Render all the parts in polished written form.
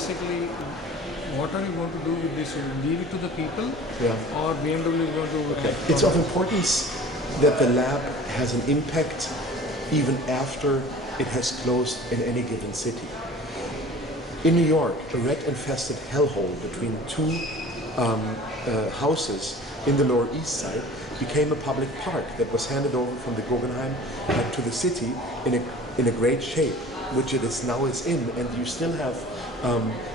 basically, what are you going to do with this? Leave it to the people, Yeah. or BMW is going to? Okay. It's of importance that the lab has an impact even after it has closed in any given city. In New York, a rat-infested hellhole between two houses in the Lower East Side became a public park that was handed over from the Guggenheim to the city in a great shape, which it is now is in, and you still have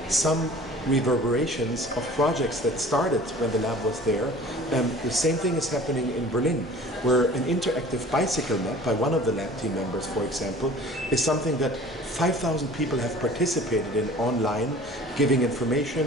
some reverberations of projects that started when the lab was there. The same thing is happening in Berlin, where an interactive bicycle map by one of the lab team members, for example, is something that 5,000 people have participated in online, giving information,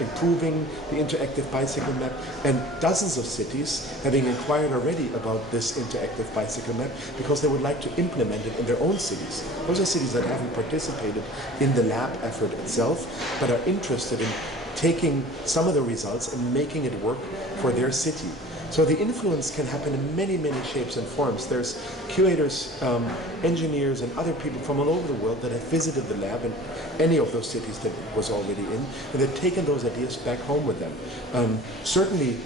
improving the interactive bicycle map, and dozens of cities having inquired already about this interactive bicycle map because they would like to implement it in their own cities. Those are cities that haven't participated in the lab effort itself, but are interested in taking some of the results and making it work for their city. So the influence can happen in many, many shapes and forms. There's curators, engineers, and other people from all over the world that have visited the lab in any of those cities that it was already in, and they've taken those ideas back home with them. Certainly,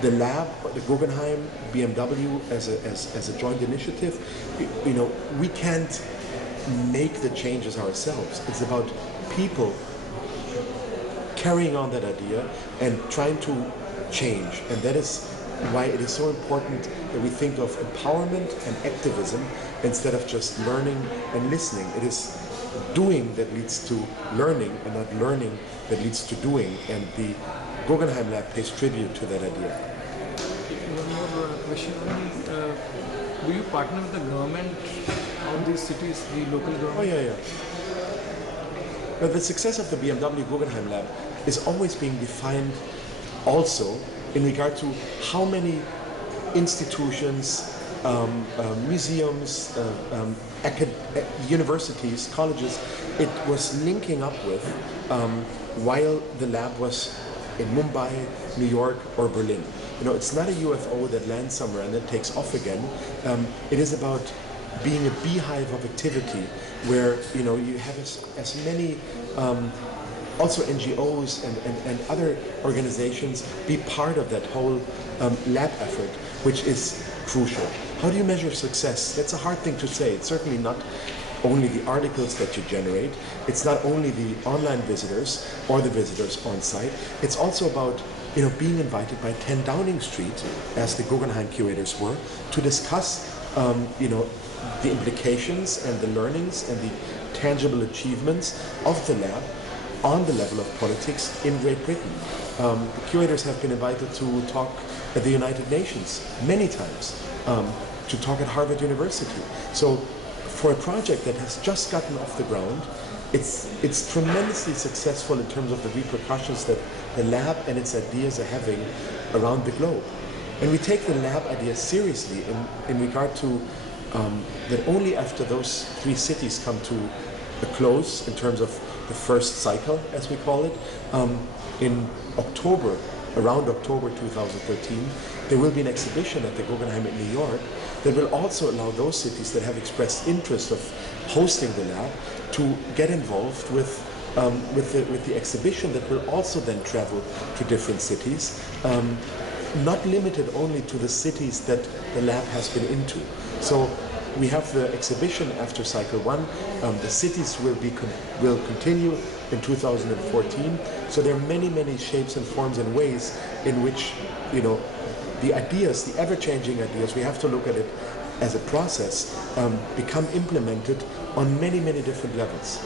the lab, the Guggenheim, BMW as a joint initiative, we can't make the changes ourselves. It's about people carrying on that idea and trying to change, and that is why it is so important that we think of empowerment and activism instead of just learning and listening. It is doing that leads to learning and not learning that leads to doing, and the Guggenheim Lab pays tribute to that idea. One more question. Will you partner with the government of these cities, the local government? Oh yeah. But the success of the BMW Guggenheim Lab is always being defined also in regard to how many institutions, museums, universities, colleges it was linking up with while the lab was in Mumbai, New York, or Berlin. It's not a UFO that lands somewhere and then takes off again. It is about being a beehive of activity where you have as many also NGOs and other organizations be part of that whole lab effort, which is crucial. How do you measure success? That's a hard thing to say. It's certainly not only the articles that you generate. It's not only the online visitors or the visitors on site. It's also about being invited by 10 Downing Street, as the Guggenheim curators were, to discuss the implications and the learnings and the tangible achievements of the lab on the level of politics in Great Britain. The curators have been invited to talk at the United Nations many times, to talk at Harvard University. So for a project that has just gotten off the ground, it's tremendously successful in terms of the repercussions that the lab and its ideas are having around the globe. And we take the lab idea seriously in regard to that only after those 3 cities come to a close in terms of the first cycle, as we call it, in October, around October 2013, there will be an exhibition at the Guggenheim in New York that will also allow those cities that have expressed interest of hosting the lab to get involved with the exhibition that will also then travel to different cities, not limited only to the cities that the lab has been into. So we have the exhibition after cycle 1. The cities will continue in 2014. So there are many, many shapes and forms and ways in which the ideas, the ever-changing ideas, we have to look at it as a process, become implemented on many, many different levels.